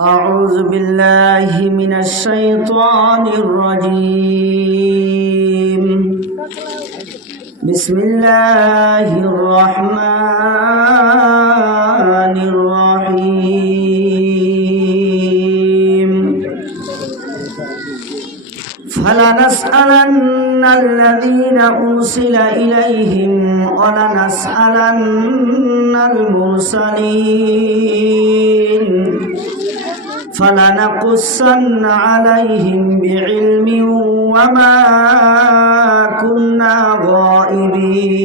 أعوذ بالله من الشيطان الرجيم بسم الله الرحمن الرحيم فلنسألن الذين أرسل إليهم ولنسألن المرسلين فلنقصن عليهم بعلم وما كنا غائبين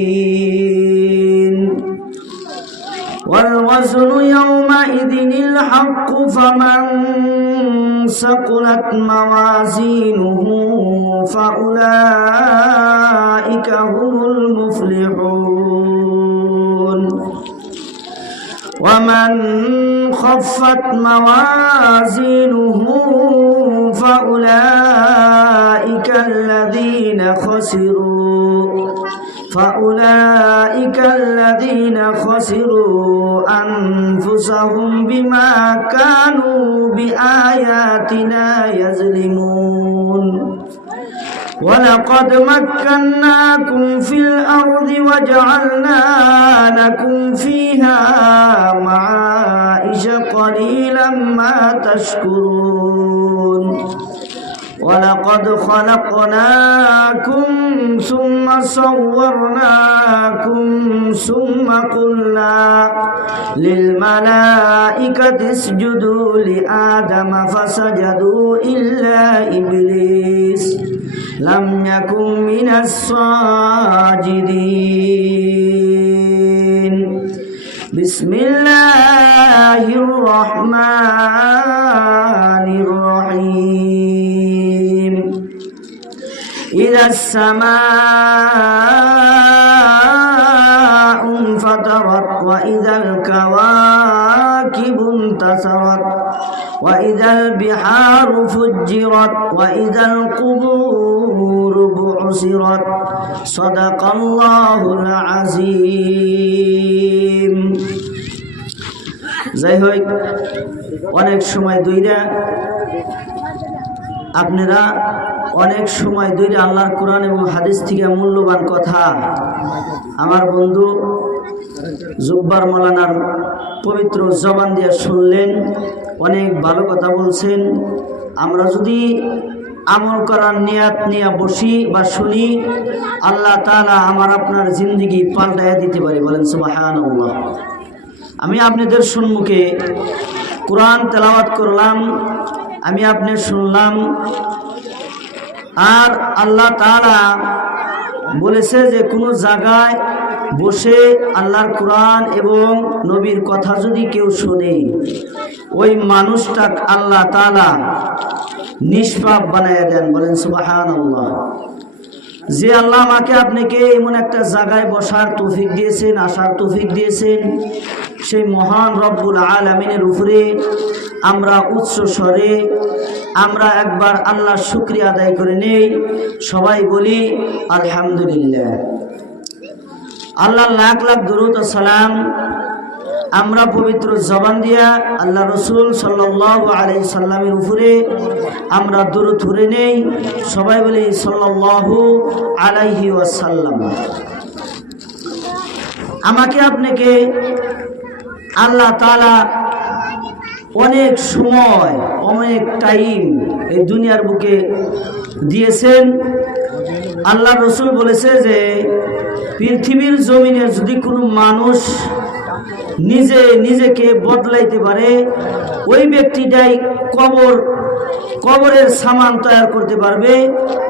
والوزن يومئذ الحق فمن ثقلت موازينه فأولئك هم المفلحون ومن خفت موازينه فأولئك الذين خسروا أنفسهم بما كانوا بآياتنا يظلمون ولقد مكناكم في الأرض وجعلنا لكم فيها معايش قليلا ما تشكرون ولقد خلقناكم ثم صورناكم ثم قلنا للملائكة اسجدوا لآدم فسجدوا إلا إبليس لم يكن من الساجدين بسم الله الرحمن الرحيم إذا السماء انفطرت وإذا الكواكب انتثرت وإذا البحار فجرت وإذا القبور بعثرت صدق الله العظيم যাই হোক অনেক সময় ধইরা আপনারা অনেক সময় ধইরা আল্লাহর কোরআন এবং হাদিস থেকে মূল্যবান কথা আমার বন্ধু জুব্বার মাওলানার পবিত্র জবান দিয়ে শুনলেন। অনেক ভালো কথা বলছেন। আমরা যদি আমল করার নিয়াত নিয়ে বসি বা শুনি, আল্লাহ তাআলা আমার আপনার জিন্দেগি পাল্টাইয়া দিতে পারে। বলেন সুবহানাল্লাহ। আমি আপনাদের সম্মুখে কোরআন তেলাওয়াত করলাম, আমি আপনি শুনলাম, আর আল্লাহ তাআলা বলেছে যে কোনো জায়গায় বসে আল্লাহর কোরআন এবং নবীর কথা যদি কেউ শোনে, ওই মানুষটা আল্লাহ তাআলা নিষ্পাপ বানাইয়া দেন। বলেন সুবহানাল্লাহ। যে আল্লাহ আমাকে আপনাকে এমন একটা জায়গায় বসার তৌফিক দিয়েছেন, আসার তৌফিক দিয়েছেন, সেই মহান রব্বুল আলামিনের উপরে আমরা উচ্চ স্বরে আমরা একবার আল্লাহর শুকরিয়া আদায় করে নেই। সবাই বলি আলহামদুলিল্লাহ। আল্লাহ লাখ লাখ দরুদ ও সালাম আমরা পবিত্র জবান দিয়া আল্লাহ রসুল সাল্লাল্লাহু আলাইহি সাল্লামের উপরে আমরা দরুদ ধরে নেই। সবাই বলি সাল্লাল্লাহু আলাইহি ওয়াসাল্লাম। আমাকে আপনাকে আল্লাহ তাআলা অনেক সময় অনেক টাইম এই দুনিয়ার বুকে দিয়েছেন। আল্লাহ রসুল বলেছে যে পৃথিবীর জমিনে যদি কোনো মানুষ নিজেকে বদলাইতে পারে, ওই ব্যক্তিটাই কবরের সামান তৈরি করতে পারবে।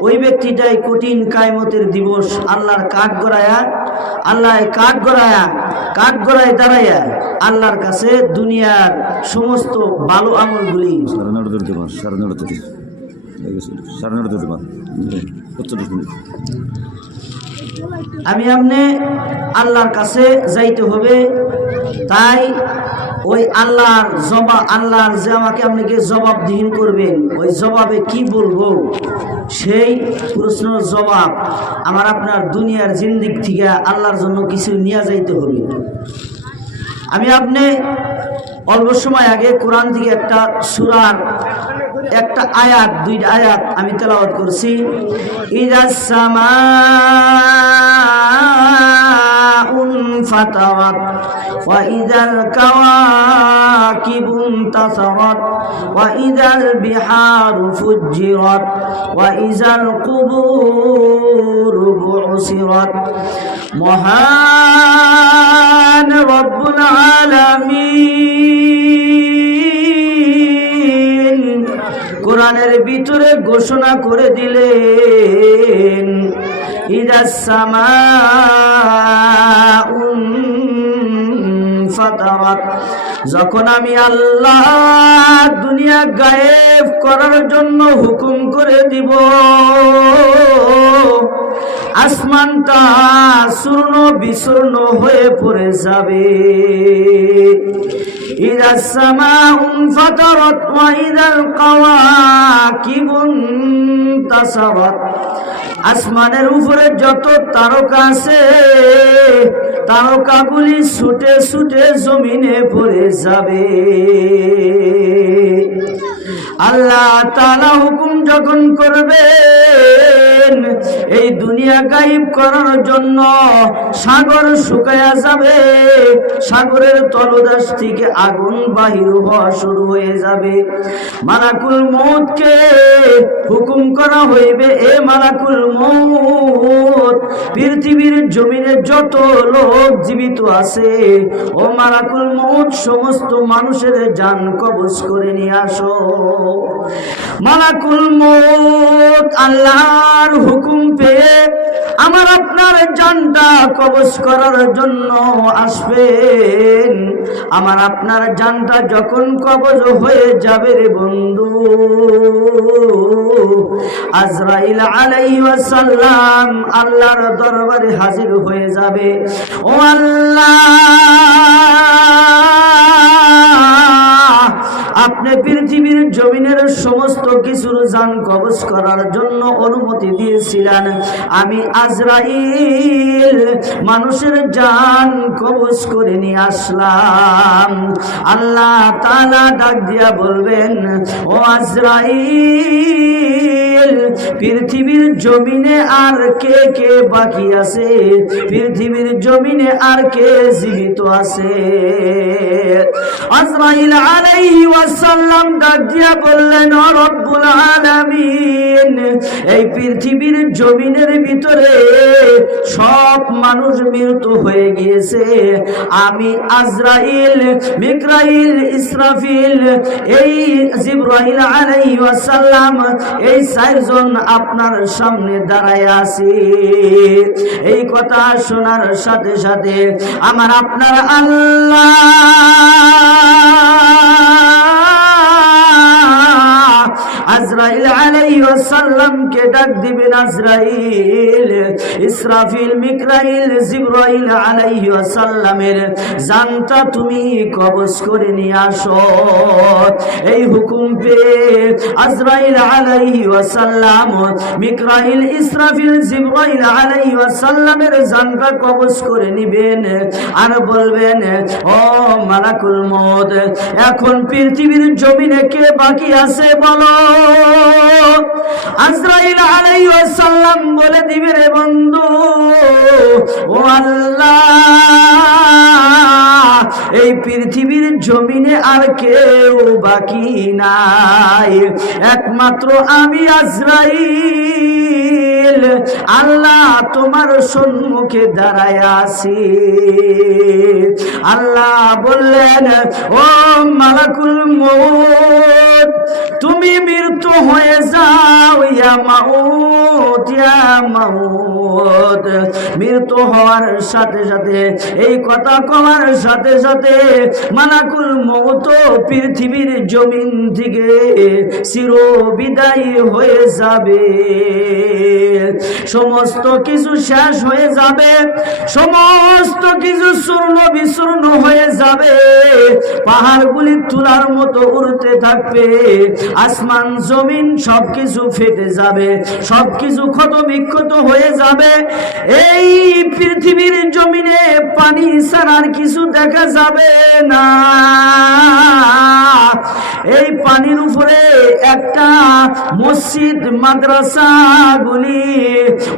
ওই ব্যক্তিটাই কঠিন কায়ামতের দিবস আল্লাহর কাঠগড়ায় দাঁড়াইয়া আল্লাহর কাছে দুনিয়ার সমস্ত ভালো আমলগুলি আমি আপনি আল্লাহর কাছে যাইতে হবে। তাই ওই আল্লাহর যে আমাকে আপনাকে জবাবদিহিন করবেন, ওই জবাবে কি বলবো, সেই প্রশ্নের জবাব আমার আপনার দুনিয়ার জিন্দেগি থেকে আল্লাহর জন্য কিছু নিয়ে যাইতে হবে। আমি আপনি অল্প সময় আগে কোরআন থেকে একটা সূরার একটা আয়াত, দুইটা আয়াত আমি তেলাওয়াত করছি। ইযাস সামাউন ফাতারাত ওয়া ইযাল কাওয়াকিবু ইনতাসারাত ওয়া ইযাল বিহারু ফুজ্জিরাত ওয়া ইযাল কুবুরু বু'সিরাত। মহান রব্বুল আলামিন কোরআনের ভিতরে ঘোষণা করে দিলেন, ইযাস সামাউন ফাতারাত, যখন আমি আল্লাহ দুনিয়া গায়েব করার জন্য হুকুম করে দিব, আসমানটা চূর্ণ বিচূর্ণ হয়ে পড়ে যাবে। ইযাস সামাউন ফাতারাত ওয়া ইযাল কাওয়াকিবু ইনতাসারাত, আসমানের উপরে যত তারকা আছে তারকাগুলি ছুটে ছুটে জমিনে পড়ে যাবে। আল্লাহ তাআলা হুকুম যখন করবেন এই দুনিয়া গায়েব করার জন্য, সাগর শুকায়া যাবে, সাগরের তলদেশ থেকে আগুন বাহির হওয়া শুরু হয়ে যাবে। মালাকুল মউতকে হুকুম করা হইবে, এ মালাকুল মউত পৃথিবীর জমিনে যত লোক জীবিত আছে, ও মালাকুল মউত সমস্ত মানুষের জান কবজ করে নিয়ে আসো। মালাকুল মউত আল্লাহর হুকুম পেয়ে আমার আপনার জানটা কবজ করার জন্য আসবেন। আমার আপনার জানটা যখন কবজ হয়ে যাবে রে বন্ধু, আজরাইল আলাইহিস সালাম আল্লাহর দরবারে হাজির হয়ে যাবে। ও আল্লাহ, আপনি পৃথিবীর জমিনের সমস্ত কিছুর জান কবজ করার জন্য অনুমতি দিয়েছিলেন, আমি আজরাইল মানুষের জান কবজ করে নিয়ে আসলাম। আল্লাহ তাআলা ডাক দিয়া বলবেন, ও আজরাইল, পৃথিবীর জমিনে আর কে কে বাকি আছে? পৃথিবীর জমিনে আর কে জীবিত আছে? আজরাইল আলাইহিস সালাম ডাক দিয়া বললেন, ও রব্বুল আলামিন, এই পৃথিবীর জমিনের ভিতরে সব মানুষ মৃত্যু হয়ে গিয়েছে। আমি আজরাইল, মিকরাইল, ইসরাফিল, এই জিবরাইল আলাইহিস সালাম, এই চারজন আপনার সামনে দাঁড়ায় আছি। এই কথা শোনার সাথে সাথে আমার আপনার আল্লাহ আজরাইল আলাইহিস সালামকে ডাক দিবেন, আজরাইল, ইসরাফিল, মিকরাইল, জিবরাইল আলাইহিস সালামের জানটা তুমি কবজ করে নিয়ে আসো। এই হুকুম পেয়ে আজরাইল আলাইহিস সালাম, মিকরাইল, ইসরাফিল, জিবরাইল আলাইহিস সালামের জানটা কবজ করে নিবেন আর বলবেন, ও মালাকুল মউত, এখন পৃথিবীর জমিনে কে বাকি আছে বলো? আজরাইল আলাইহিস সালাম বলে দিবে, রে বন্ধু, ও আল্লাহ, এই পৃথিবীর জমিনে আর কেউ বাকি নাই, একমাত্র আমি আজরাইল আল্লাহ তোমার সম্মুখে দাঁড়ায় আছি। আল্লাহ বললেন, ও মালাকুল মউত, তুমি মৃত্যু হয়ে যাও, ইয়া মাউত, ইয়া মাউত। মৃত্যু হওয়ার সাথে সাথে, এই কথা কওয়ার সাথে সাথে মালাকুল মউত পৃথিবীর জমিন থেকে চির বিদায় হয়ে যাবে। সমস্ত কিছু শেষ হয়ে যাবে, সমস্ত কিছু চূর্ণ বিচূর্ণ হয়ে যাবে, পাহাড়গুলি তুলার মতো উড়তে থাকবে, আসমান জমিন সবকিছু ফেটে যাবে, সবকিছু ক্ষত বিক্ষত হয়ে যাবে। এই পৃথিবীর জমিনে পানি ছাড়ার কিছু দেখা যাবে না। এই পানির উপরে একটা মসজিদ মাদ্রাসা গুলি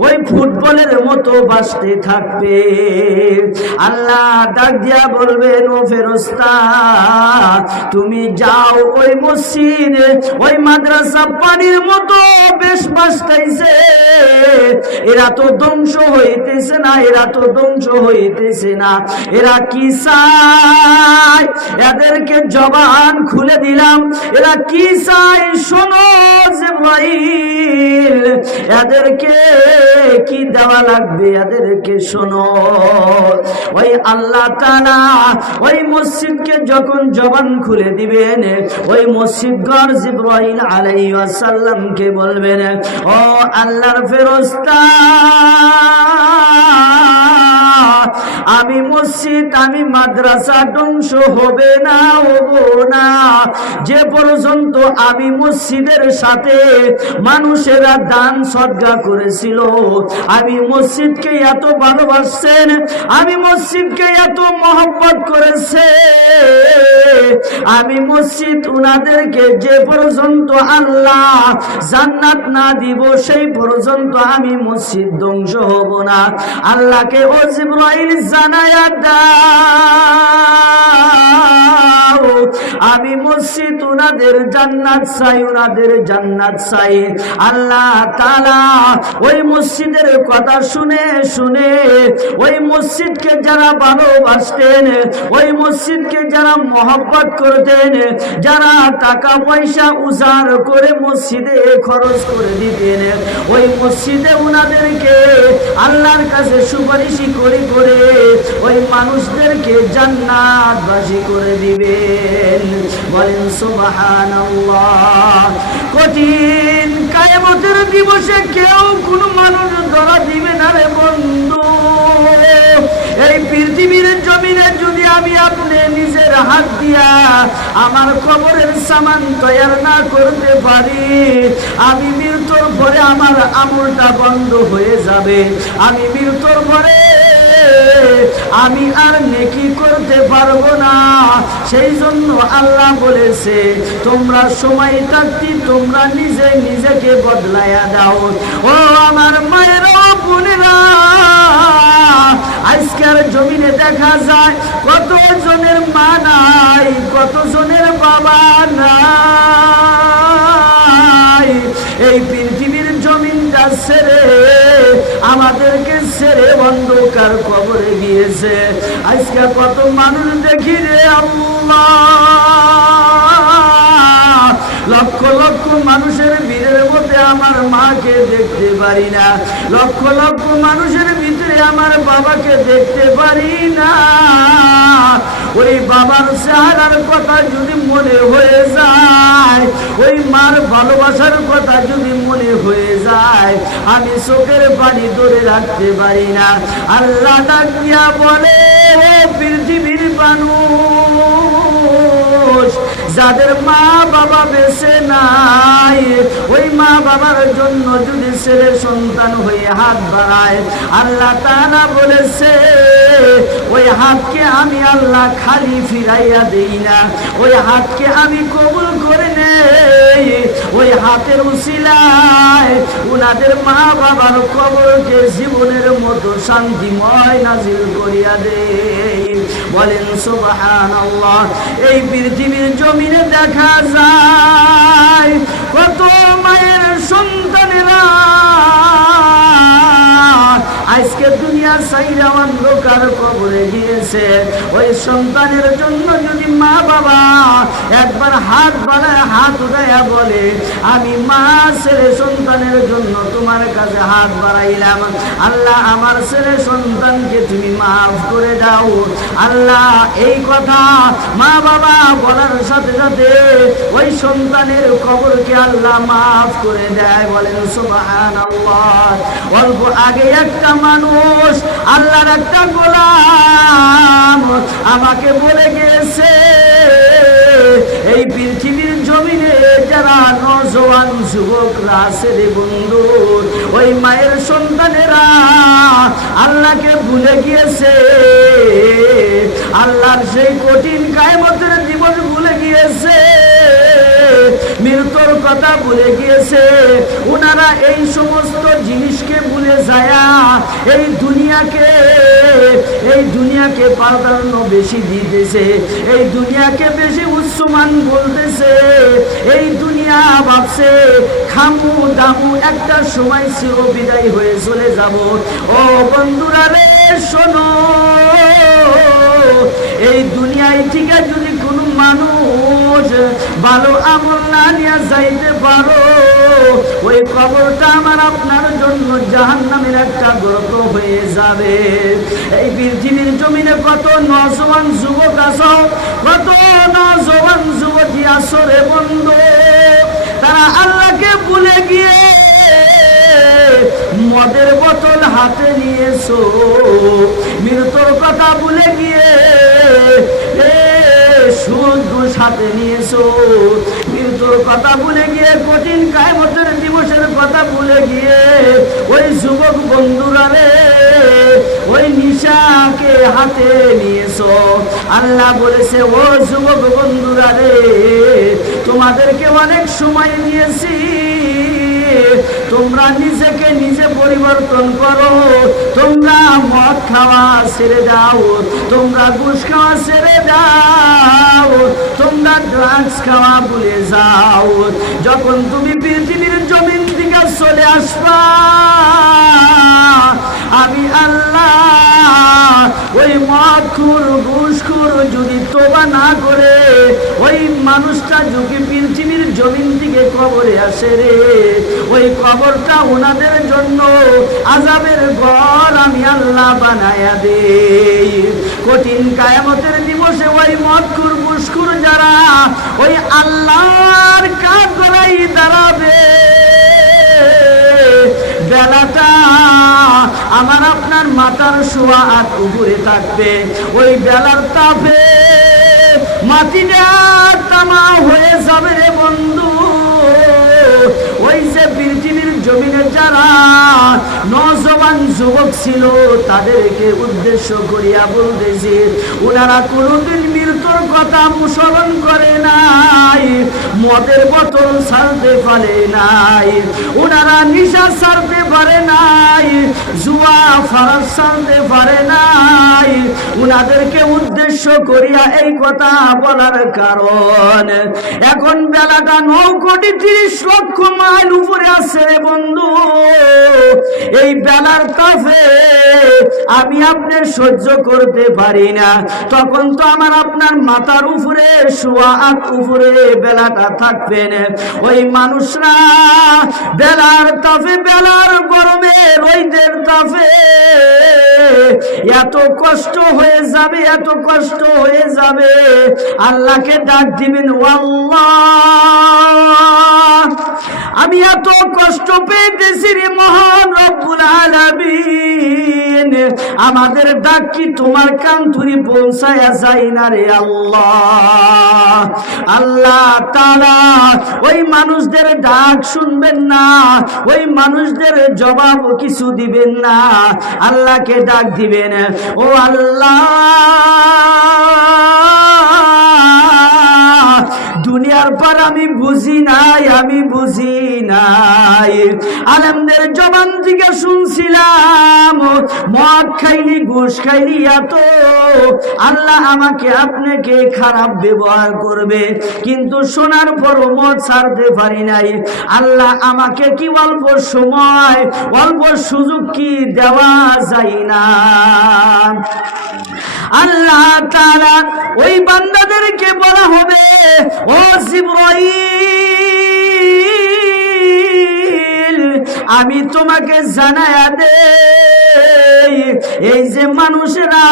ওই ফুটবলের মতো ভাসতে থাকবে। আল্লাহ ডাক দিয়া বলবেন, ও ফেরেশতা তুমি যাও, ওই মসজিদ ওই মাদ্রাসা পানির মতো বেশ ভাসতেছে, এরা তো ধ্বংস হইতেছে না, এরা তো ধ্বংস হইতেছে না, এরা কি চায়? এদেরকে জবান খুলে দিলাম, এরা কি চায় শোনো জিবরাইল, এদেরকে কি দেওয়া লাগবে এদেরকে শোনো। ওই আল্লাহ তাআলা ওই মসজিদকে যখন জবান খুলে দিবেন, ওই মসজিদ ঘর জিবরাইল আলাইহিস সালামকে বলবেন, ও আল্লাহর ফেরেশতা আমি মসজিদ আমি মাদ্রাসা ধ্বংস হবে না, হবো না, যে পর্যন্ত আমি মসজিদের সাথে মানুষেরা দান সদকা করেছিল, আমি মসজিদকে এত ভালোবাসছেন, আমি মসজিদকে এত মহব্বত করেছে, আমি মসজিদ উনাদেরকে যে পর্যন্ত আল্লাহ জান্নাত না দিব সেই পর্যন্ত আমি মসজিদ ধ্বংস হব না। আল্লাহকে ও জিবরাইল জানায়া দাও আমি মসজিদ উনাদের জান্নাত চাই, উনাদের জান্নাত চাই। আল্লাহ তাআলা ওই মসজিদের কথা শুনে শুনে ওই মসজিদকে যারা ভালোবাসতেন, ওই মসজিদকে যারা মহব্বত করতেন, যারা টাকা পয়সা উজাড় করে মসজিদে খরচ করে দিতেন, ওই মসজিদে উনাদেরকে আল্লাহর কাছে সুপারিশি করে করে ওই মানুষদেরকে জান্নাতবাসী করে দিবেন। বলেন সুবহানাল্লাহ। কঠিন কিয়ামতের দিবসে কেউ কোনো মানুষ ধরা দিবে না রে বন্ধু। এই পৃথিবীর জমিনে যদি আমি আপনি নিজের হাত দিয়া আমার কবরের সামান তৈয়ার না করতে পারি, আমি মৃত্যুর পরে আমার আমলটা বন্ধ হয়ে যাবে, আমি মৃত্যুর পরে আমি আর নেকি করতে পারবো না। সেই জন্য আল্লাহ বলেছে তোমরা সময় থাকতে তোমরা নিজে নিজেকে বদলাইয়া দাও। ও আমার মায়েরা বোনেরা, আজকের জমিনে দেখা যায় কত জনের মা নাই, কত জনের বাবা নাই। এই পৃথিবীর জমিনটা ছেড়ে আমাদেরকে ছেড়ে অন্ধকার কবরে গিয়েছে। আজকে কত মানুষ দেখি রে আল্লাহ, লক্ষ লক্ষ মানুষের ভিড়ের মধ্যে আমার মাকে দেখতে পারি না, লক্ষ লক্ষ মানুষের ভিতরে আমার বাবাকে দেখতে পারি না। ওই বাবার চেহারার কথা যদি মনে হয়ে যায়, ওই মার ভালোবাসার কথা যদি মনে হয়ে যায়, আমি চোখের পানি ধরে রাখতে পারি না। আল্লাহ ডাক দিয়া বলে, পৃথিবীর মানুষ যাদের মা বাবা বেঁচে নাই, ওই মা বাবার জন্য যদি ছেলে সন্তান হয়ে হাত বাড়ায়, আল্লাহ তাআলা বলেছে ওই হাতকে আমি আল্লাহ খালি ফিরাইয়া দেই না, ওই হাতকে আমি কবুল করে নেই। ওই হাতের উসিলায় উনাদের মা বাবার কবরকে জীবনের মতো শান্তিময় নাজিল করিয়া দেই। বলেন সুবহানাল্লাহ। এই পৃথিবীর জমিনে দেখা যায় কত মায়ের সন্তানেরা আজকে দুনিয়া সাইরা অন্ধকার কবরে গিয়েছে। ওই সন্তানের জন্য যদি মা বাবা একবার হাত বাড়ায়, হাত উঠাইয়া বলে, আমি মা ছেলে সন্তানের জন্য তোমার কাছে হাত বাড়াইলাম, আল্লাহ আমার ছেলে সন্তানকে তুমি মাফ করে দাও। আল্লাহ এই কথা মা বাবা বলার সাথে সাথে ওই সন্তানের কবরকে আল্লাহ মাফ করে দেয়। বলেন সুবহানাল্লাহ। অল্প আগে একটা মানুষ, আল্লাহর একটা গোলাম আমাকে বলে গেছে, এই পৃথিবীর জমিনে যারা নওজোয়ান যুবকরা আছে রে বন্ধু, ওই মায়ের সন্তানেরা আল্লাহকে ভুলে গিয়েছে, আল্লাহর সেই কঠিন কিয়ামতের দিবস ভুলে গিয়েছে, মৃত্যুর কথা ভুলে গিয়েছে। ওনারা এই সমস্ত জিনিসকে ভুলে যায় এই দুনিয়াকে প্রাধান্য বেশি দিতেছে, এই দুনিয়াকে বেশি উচ্চমান বলতেছে। এই দুনিয়া ভাবছে খামু দামু একটা সময় চির বিদায় হয়ে চলে যাব। ও বন্ধুরা রে শোনো, এই দুনিয়ায় থেকে যদি কোনো মানুষ ভালো আমল না নিয়ে যাইতে পারো, ওই কবরটা আমার আপনার জন্য জাহান্নামের একটা গর্ত হয়ে যাবে। এই পৃথিবীর জমিনে কত নওজোয়ান যুবক আছো, কত নওজোয়ান যুবতী আছো রে বন্ধু, তারা আল্লাহকে ভুলে গিয়ে মদের বোতল হাতে নিয়েছো, মৃত্যুর কথা ভুলে গিয়ে সুদ সাথে নিয়েছো, মৃত্যুর কথা ভুলে গিয়ে কঠিন কিয়ামতের দিবসের কথা ভুলে গিয়ে ওই যুবক বন্ধুরা রে ওই নিশাকে হাতে নিয়েছো। আল্লাহ বলেছে, ও যুবক বন্ধুরা রে, তোমাদেরকে অনেক সময় দিয়েছি, তোমরা নিজেকে নিজে পরিবর্তন করো, তোমরা মদ খাওয়া ছেড়ে দাও, তোমরা ঘুষ খাওয়া ছেড়ে দাও, তোমরা ড্রাগস খাওয়া ভুলে যাও। যখন তুমি পৃথিবীর জমিন থেকে চলে আসবা, আমি আল্লাহ ওই মদখোর ঘুষখোর যদি তোবা না করে ওই মানুষটা যদি পৃথিবীর জমিন থেকে কবরে আসে রে, ওই কবরটা ওনাদের জন্য আযাবের ঘর আমি আল্লাহ বানায়া দেই। কঠিন কিয়ামতের দিবসে ওই মদখোর ঘুষখোর যারা ওই আল্লাহর কাঠগড়ায় দাঁড়াবে, বেলাটা আমার আপনার মাথার সোয়া হাত উপরে থাকবে, ওই বেলার তাপে মাটিটা তামা হয়ে যাবে রে বন্ধু। ওই যে পৃথিবীর জমিনে যারা নওজোয়ান যুবক ছিল তাদেরকে উদ্দেশ্য করিয়া বলতেছি, ওনারা কোনোদিন মৃত্যুর কথা স্মরণ করে নাই, মদের বোতল ছাড়তে পারে নাই, ওনারা নিশা ছাড়তে পারে নাই, জুয়া ফারাজ ছাড়তে পারে নাই। ওনাদেরকে উদ্দেশ্য করিয়া এই কথা বলার কারণ এখন বেলাটা 9,30,00,000 মাইল উপরে আছে রে বন্ধু। এই বেলার তাপে আমি আপনার সহ্য করতে পারি না, তখন তো আমার আপনার মাথার উপরে সোয়া হাত উপরে বেলাটা থাকবেন। ওই মানুষরা বেলার তাপে, বেলার গরমে, রোদের তাপে এত কষ্ট হয়ে যাবে, এত কষ্ট হয়ে যাবে, আল্লাহকে ডাক দিবেন, আল্লাহ আমি এত কষ্ট পেয়েছি রে মহান রব্বুল আলামিন, আমাদের ডাক কি তোমার কান ধরে পৌঁছায়া যায় না রে আল্লাহ। আল্লাহ তাআলা ওই মানুষদের ডাক শুনবেন না, ওই মানুষদের জবাব কিছু দিবেন না, আল্লাহকে ডাক দিবেন, ও আল্লাহ দুনিয়ার পর আমি বুঝি নাই, আমি বুঝি নাই, নাই। আলেমদের জবান থেকে শুনছিলাম মদ খাইলি ঘুষ খাইলি এত আল্লাহ আমাকে আপনাকে খারাপ ব্যবহার করবে, কিন্তু শোনার পরও মদ ছাড়তে পারি নাই। আল্লাহ আমাকে কি অল্প সময় অল্প সুযোগ কি দেওয়া যায় না? আল্লাহ তাআলা ওই বান্দাদেরকে বলা হবে, ও জিবরাইল আমি তোমাকে জানায়া দেই, এই যে মানুষেরা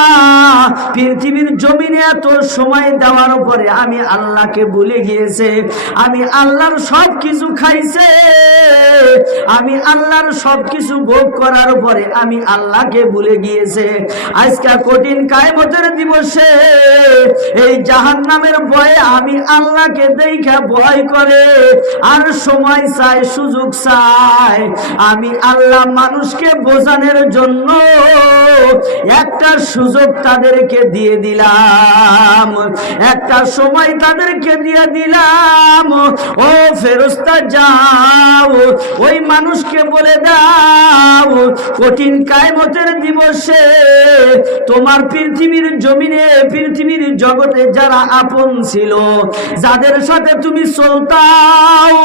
পৃথিবীর জমিনে এত সময় দেওয়ার পরে আমি আল্লাহকে ভুলে গিয়েছে, আমি আল্লাহর সব কিছু খাইছে, আমি আল্লাহর সব কিছু ভোগ করার পরে আমি আল্লাহকে ভুলে গিয়েছে। আজকে কঠিন কিয়ামতের দিবসে এই জাহান্নামের ভয়ে আমি আল্লাহকে দেখা ভয় করে আর সময় চাই, সুযোগ চাই। আমি আল্লাহ মানুষকে বোঝানোর জন্য একটা সুযোগ তাদেরকে দিয়ে দিলাম, একটা সময় তাদেরকে দিয়ে দিলাম। ও ফেরেশতা যাও ওই মানুষকে বলে দাও, কঠিন কিয়ামতের দিবসে তোমার পৃথিবীর জমিনে পৃথিবীর জগতে যারা আপন ছিল, যাদের সাথে তুমি চলতাও,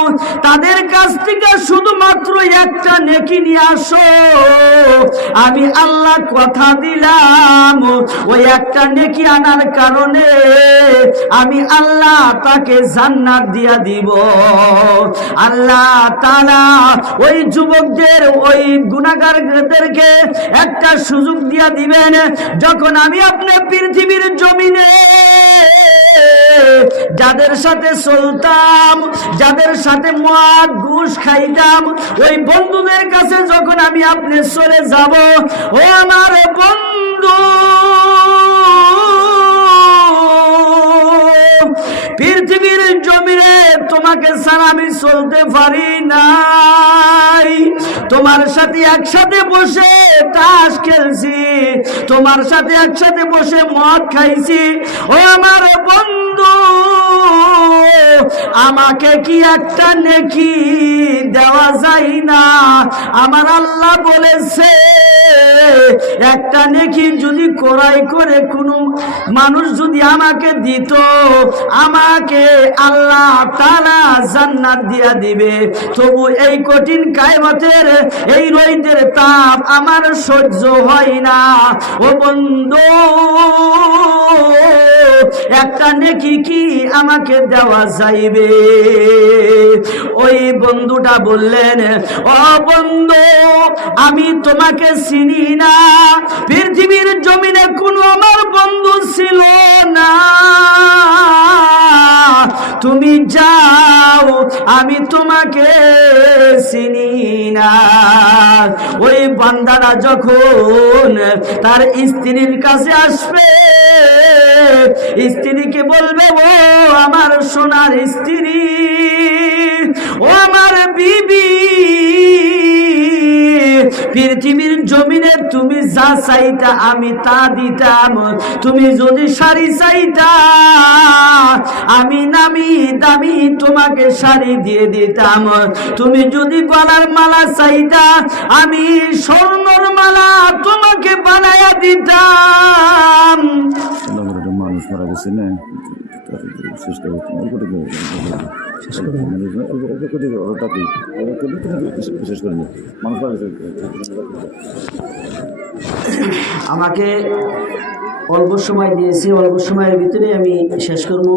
তাদের কাছ থেকে শুধুমাত্র একটা নেকি নিয়ে আসো। আমি আল্লাহ কথা দিলাম ওই একটা নেকি আনার কারণে আমি আল্লাহ তাকে জান্নাত দিয়া দিব। আল্লাহ তাআলা ওই যুবকদের ওই গুনাহগারদেরকে একটা সুযোগ দিয়া দিবেন, যখন আমি আপনি পৃথিবীর জমিনে যাদের সাথে চলতাম, যাদের সাথে মদ ঘুষ খাইতাম, ওই বন্ধুদের কাছে যখন আমি আপনি চলে যাব, ও আমার বন্ধু পৃথিবীর জমিনে তোমাকে ছাড়া আমি চলতে পারি নাই, তোমার সাথে একসাথে বসে তাস খেলছি, তোমার সাথে একসাথে বসে মদ খাইছি, ও আমার বন্ধু আমাকে কি একটা নেকি দেওয়া যায় না? আমার আল্লাহ বলেছে একটা নেকি যদি ক্রয় করে কোনো মানুষ যদি আমাকে দিত, আমাকে আল্লাহ তাআলা জান্নাত দিয়া দিবে। তবু এই কঠিন কিয়ামতের এই রোদের তাপ আমার সহ্য হয় না। ও বন্ধু একটা নেকি কি আমাকে দেওয়া যাইবে? ওই বন্ধুটা বললেন, ও বন্ধু আমি তোমাকে চিনি না, পৃথিবীর জমিনে কোনো আমার বন্ধু ছিল না, তুমি যাও আমি তোমাকে চিনি না। ওই বান্দারা যখন তার স্ত্রীর কাছে আসবে, স্ত্রীকে বলবে, ও আমার সোনার স্ত্রী, ও আমার বিবি, পৃথিবীর জমিনে তুমি যা চাইতা আমি তা দিতাম, তুমি যদি শাড়ি চাইতা আমি নামি দামি তোমাকে শাড়ি দিয়ে দিতাম, তুমি যদি গলার মালা চাইতা আমি স্বর্ণর মালা তোমাকে বানায়া দিতাম। মানুষ মারা গেছে না, আমাকে অল্প সময় দিয়েছি, অল্প সময়ের ভিতরে আমি শেষ করব।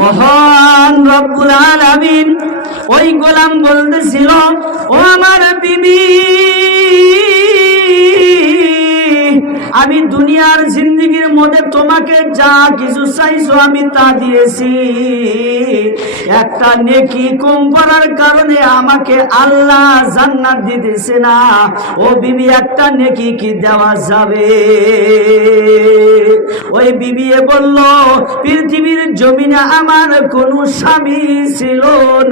মহান রব্বুল আলামিন ওই গোলাম বলতেছিল, ও আমার বিবি আমি দুনিয়ার জিন্দেগির মধ্যে তোমাকে যা কিছু চাইছো আমি তা দিয়েছি, একটা নেকি কম করার কারণে আমাকে আল্লাহ জান্নাত দিতেছে না। ও বিবি একটা নেকি কি দেওয়া যাবে? ওই বিবি বলল, পৃথিবীর জমিনে আমার কোনো স্বামী ছিল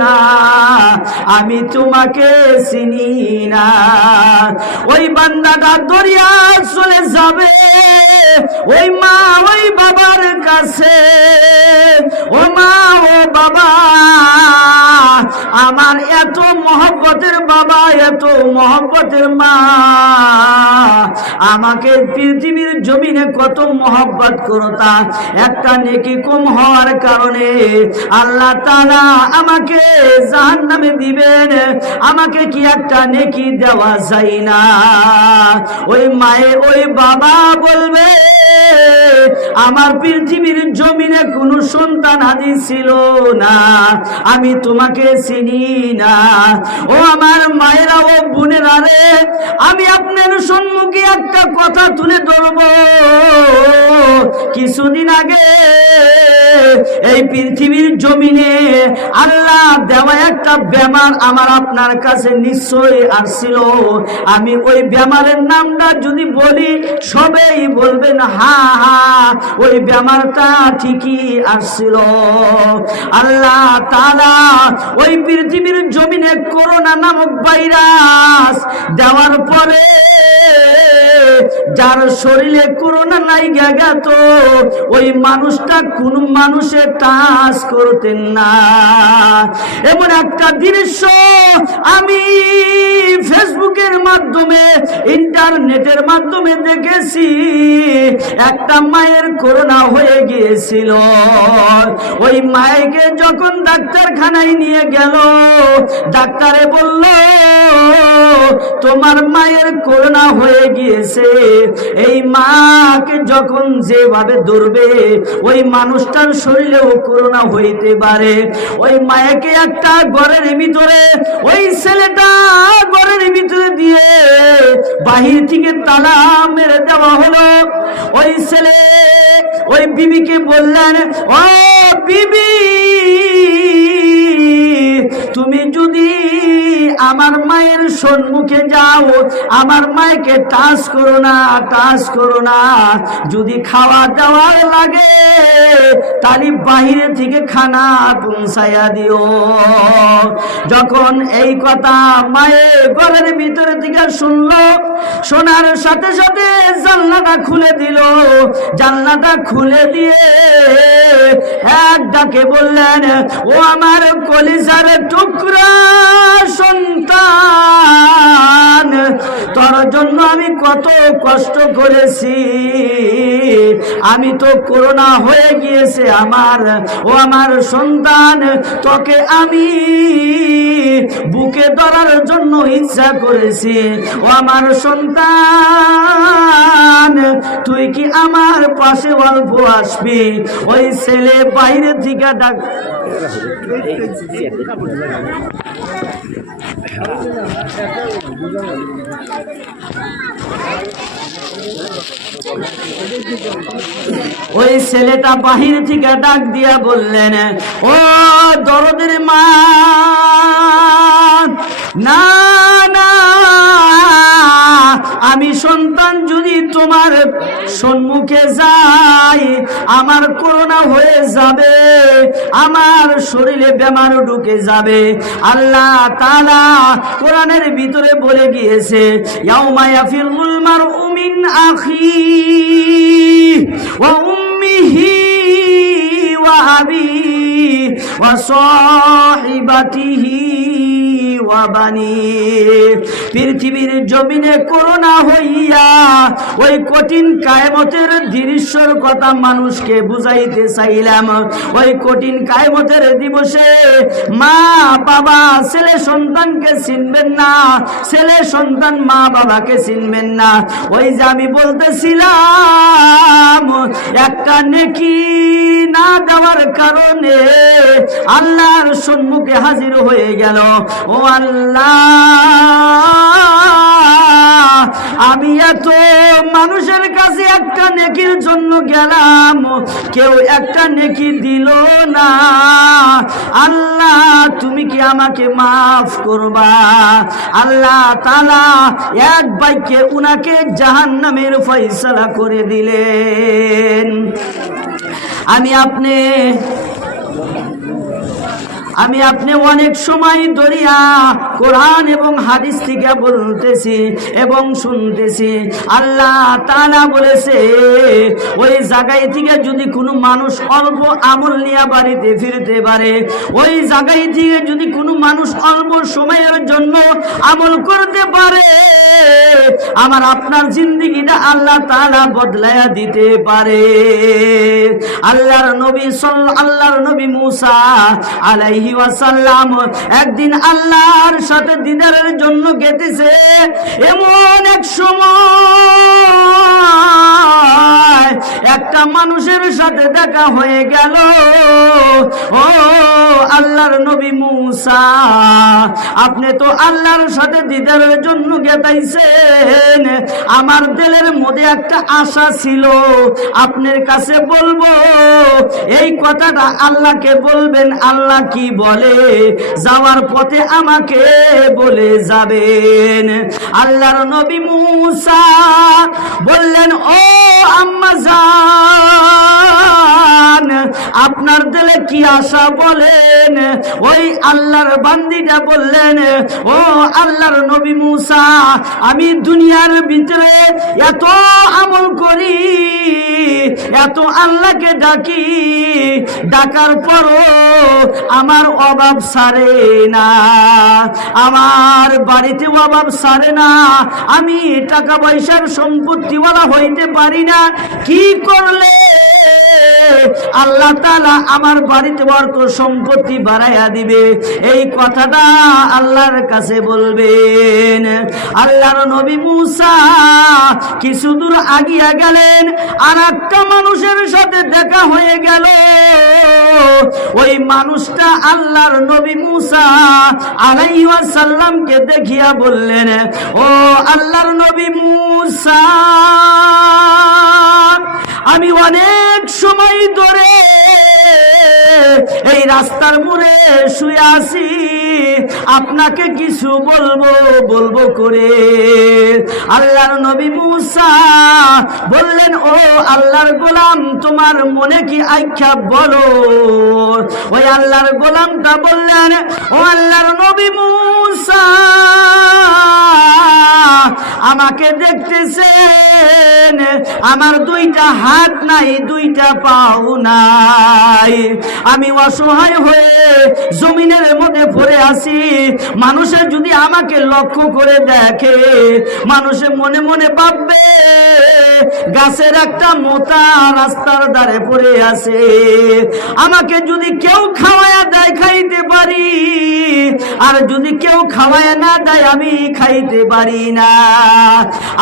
না, আমি তোমাকে চিনি না। ওই বান্দাটা দরিয়া চলে যাবে ওই মা ওই বাবার কাছে, ও মা ও বাবা আমার এত মহব্বতের বাবা, এত মহব্বতের মা আমাকে পৃথিবীর জমিনে কত মহব্বত করতা, একটা নেকি কম হওয়ার কারণে আল্লাহ তাআলা আমাকে জাহান্নামে দিবেন, আমাকে কি একটা নেকি দেওয়া যায় না? ওই মায়ে ওই বাবা বলবে আমার পৃথিবীর জমিনে কোনো সন্তান আদি ছিল না, আমি তোমাকে চিনি না। ও আমার মায়েরা ও বোনেরা রে, আমি আপনার সম্মুখে একটা কথা তুলে ধরব। কিছুদিন আগে এই পৃথিবীর জমিনে আল্লাহ দেওয়া একটা বেমার আমার আপনার কাছে নিশ্চয়ই আসছিল। আমি ওই বেমারের নামটা যদি বলি সবাই বলবেন হা হা, ওই বেমারটা ঠিকই আসছিল। আল্লাহ তাআলা ওই পৃথিবীর জমিনে করোনা নামক ভাইরাস দেওয়ার পরে যার শরীরে করোনা লাইগা গেত ওই মানুষটা কোন মানুষে টাচ করতেন না। এমন একটা দৃশ্য আমি ফেসবুকের মাধ্যমে ইন্টারনেটের মাধ্যমে দেখেছি। একটা মায়ের করোনা হয়ে গিয়েছিল, ওই মায়েকে যখন ডাক্তারখানায় নিয়ে গেল, ডাক্তারে বলল তোমার মায়ের করোনা হয়ে গিয়েছে। এই মাকে যখন যেভাবে ধরবে ওই মানুষটার শরীরেও করোনা হইতে পারে। ওই মায়েকে একটা ঘরের ভিতরে ওই ছেলেটা ঘরের ভিতরে দিয়ে বাহির থেকে তালা মেরে দেওয়া হলো। ওই ছেলে ওই বিবিকে বললেন, ও বিবি তুমি যদি আমার মায়ের সম্মুখে যাও, আমার মায়েকে টাচ করো না, টাচ করো না। যদি খাওয়া দাওয়ার লাগে তাহলে বাহিরে থেকে খানা পৌঁছাইয়া দিও। যখন এই কথা মায়ের ঘরের ভিতরে থেকে শুনলো, শোনার সাথে সাথে জানলাটা খুলে দিল। জানলাটা খুলে দিয়ে এক ডাকে বললেন, ও আমার কলিজার টুকরা সন্তান, তোর জন্য আমি কত কষ্ট করেছি। আমি তো করোনা হয়ে গিয়েছে আমার, ও আমার সন্তান, তোকে আমি বুকে ধরার জন্য ইচ্ছা করেছি। ও আমার সন্তান, তুই কি আমার পাশে অল্প আসবি? ওই ছেলে বাইরে থেকে ডাক ওই ছেলেটা বাহির থেকে ডাক দিয়া বললেন, ও দরদের মা, না না, আমি সন্তান যদি তোমার সম্মুখে যাই আমার করোনা হয়ে যাবে, আমার শরীরে বেমার ঢুকে যাবে। আল্লাহ তাআলা কোরআনের ভিতরে বলে গিয়েছে, ইয়াউমা ইয়াফিরুল মারউ মিন আখিহি ওয়া উম্মিহি ওয়া আবিহি ওয়া সাহিবাতিহি ওয়া বানি। পৃথিবীর জমিনে করোনা হইয়া ওই কঠিন কায়ামতের দৃশ্যের কথা মানুষকে বুঝাইতে চাইলাম। ওই কঠিন কায়ামতের দিবসে মা বাবা ছেলে সন্তানকে চিনবেন না, ছেলে সন্তান মা বাবাকে চিনবেন না। ওই যে আমি বলতেছিলাম একটা নেকি না দেওয়ার কারণে আল্লাহর সম্মুখে হাজির হয়ে গেল। ও আল্লাহ, আমি এত মানুষের কাছে একটা নেকির জন্য গেলাম, কেউ একটা নেকি দিল না। আল্লাহ তুমি কি আমাকে মাফ করবা? আল্লাহ তাআলা এক বাক্যে উনাকে জাহান্নামের ফয়সালা করে দিলেন। আমি আপনি অনেক সময় দরিয়া কোরআন এবং হাদিস থেকে বলতেছি এবং শুনতেছি, আল্লাহ তাআলা বলেছে ওই জায়গায় থেকে যদি কোনো মানুষ অল্প আমল নিয়ে বাড়িতে ফিরতে পারে, ওই জায়গায় থেকে যদি কোনো মানুষ অল্প সময়ের জন্য আমল করতে পারে, আমার আপনার জিন্দেগিটা আল্লাহ তাআলা বদলায়া দিতে পারে। আল্লাহর নবী মুসা আলাইহি ওয়াসাল্লাম একদিন আল্লাহর সাথে দিদারের জন্য গেতেছে। এমন এক সময় একটা মানুষের সাথে দেখা হয়ে গেল। ও আল্লাহর নবী মুসা, আপনি তো আল্লাহর সাথে দিদারের জন্য গেতাইছেন, আমার দিলের মধ্যে একটা আশা ছিল আপনার কাছে বলবো, এই কথাটা আল্লাহকে বলবেন। আল্লাহ কি বলে যাওয়ার পথে আমাকে বলে যাবেন। আল্লাহর নবী মুসা বললেন, ও আম্মা জান, আপনার দিলে কি আশা বলেন। ওই আল্লাহর বান্দিটা বললেন, ও আল্লাহর নবী মুসা, আমি দুনিয়ার ভিতরে এত আমল করি, এত আল্লাহকে ডাকি, ডাকার পরও আমার অভাব সারে না, আমার বাড়িতে অভাব সারে না, আমি টাকা পয়সার সম্পত্তিওয়ালা হইতে পারি না। কি করলে আল্লাহ তাআলা আমার বাড়িতে অর্থ সম্পত্তি বাড়াইয়া দিবে, এই কথাটা আল্লাহর কাছে বলবেন। আল্লাহর নবী মুসা কিছু দূর আগিয়া গেলেন, আর একটা মানুষের সাথে দেখা হয়ে গেল। ওই মানুষটা আল্লাহর নবী মুসা আলাইহিস সালামকে দেখিয়া বললেন, ও আল্লাহর নবী মুসা, আমি অনেক সময় ধরে এই রাস্তার মোড়ে শুয়ে আছি, আপনাকে কিছু বলবো করে। আল্লাহর নবী মুসা বললেন, ও আল্লাহর গোলাম, তোমার মনে কি আইখ্যা বলো। ওই আল্লাহর গোলামটা বললেন, ও আল্লাহর নবী মুসা, আমাকে দেখতেছেন, আমার দুইটা হাত নাই, দুইটা পাও নাই, আমি অসহায় হয়ে জমিনের মধ্যে পড়ে আছি। মানুষে যদি আমাকে লক্ষ্য করে দেখে, মানুষে মনে মনে ভাববে গাছের একটা মোটা রাস্তার ধারে পড়ে আছে। আমাকে যদি কেউ খাওয়ায়া দেয় খাইতে পারি, আর যদি কেউ খাওয়ায়া না দেয় আমি খাইতে পারি না।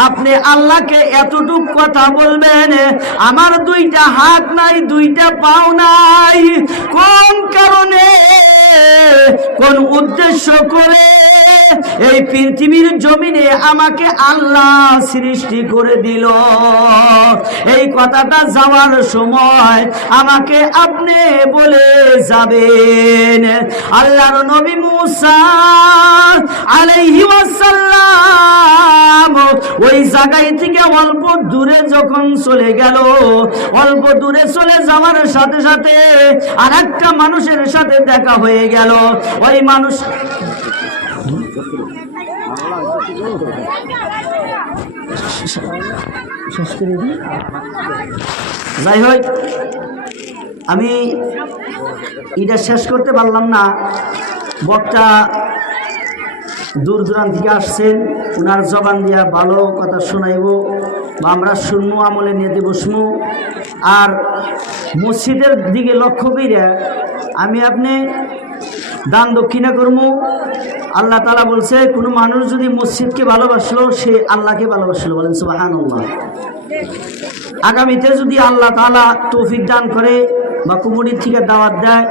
আপনি আল্লাহকে এতটুক কথা বলবেন, আমার দুইটা হাত নাই, দুইটা পাও নাই, কোন কারণে, কোন উদ্দেশ্য করে এই পৃথিবীর জমিনে আমাকে আল্লাহ সৃষ্টি করে দিল। এই কথাটা যাওয়ার সময় আমাকে আপনি বলে যাবেন। আল্লাহর নবী মুসা আলাইহিস সালাম ওই জায়গায় থেকে অল্প দূরে যখন চলে গেল, অল্প দূরে চলে যাওয়ার সাথে সাথে আর একটা মানুষের সাথে দেখা হয়ে গেল। ওই মানুষ যাই হোক, আমি এটা শেষ করতে পারলাম না। বক্তা দূর দূরান্ত থেকে আসছেন, ওনার জবান দিয়া ভালো কথা শোনাইব বা আমরা শুনবো, আমলে নিয়ে বসবো। আর মসজিদের দিকে লক্ষ্য কইরা আমি আপনি দান দক্ষিণা করবো। আল্লাহ তাআলা বলছে, কোনো মানুষ যদি মসজিদকে ভালোবাসলো, সে আল্লাহকে ভালোবাসলো। বলেন সুবহানাল্লাহ। আগামীতে যদি আল্লাহ তাআলা তৌফিক দান করে বা কমিটির থেকে দাওয়াত দেয়,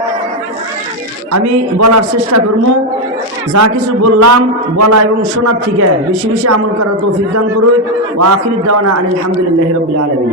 আমি বলার চেষ্টা করবো। যা কিছু বললাম, বলা এবং শোনার থেকে বেশি বেশি আমল করার তৌফিক দান করুক। ওয়া আখিরু দাওয়ানা আলহামদুলিল্লাহি রাব্বিল আলামিন।